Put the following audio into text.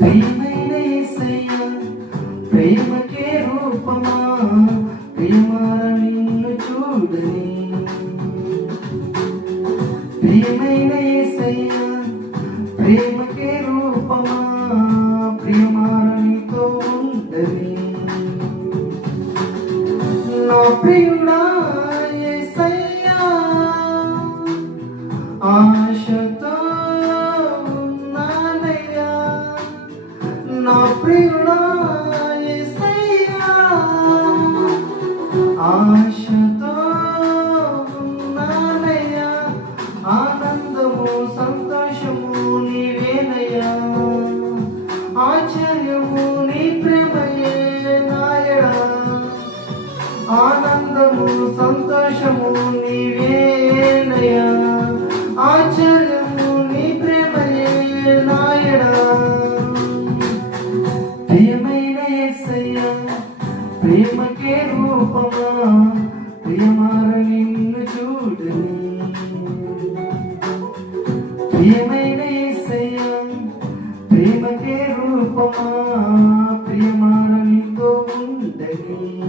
ప్రియమైన యేసయ్యా ప్రేమకే రూపమా ప్రియమార నిన్ను చూడని. ప్రియమైన యేసయ్యా ప్రేమకే రూపమా ప్రియమార నీతో ఉండని. నా ప్రియుడా యేసయ్యా ఆశతో ఉన్నానయ్యా. నా ప్రియుడా యేసయ్యా ఆశతో ఉన్నానయ్యా. ఆనందము సంతోషము నీవేనయ్యా. ఆశ్చర్యము నీ ప్రేమయే నాయడా. ఆనందము సంతోషము నీవేనయ్యా. ఆశ్చర్యము నీ ప్రేమయే నాయడా. ప్రియమైన యేసయ్యా ప్రేమకే రూపమా ప్రియమార నిన్ను చూడని. ప్రియమైన యేసయ్యా ప్రేమకే రూపమా ప్రియమార నీతో ఉండని.